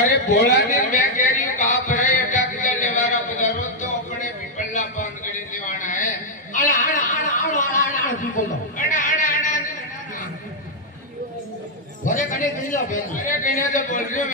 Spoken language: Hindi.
अरे भोला ने मैं कह रही हूँ कहा पर एटा किला लेवारा पधारो तो अपने पीपलना पान गड़ी दीवाना है आना आना आना आना आना आना पीपल लो आना आना आना घरे कने कहीं जाओ अरे कहने तो बोल रही हूँ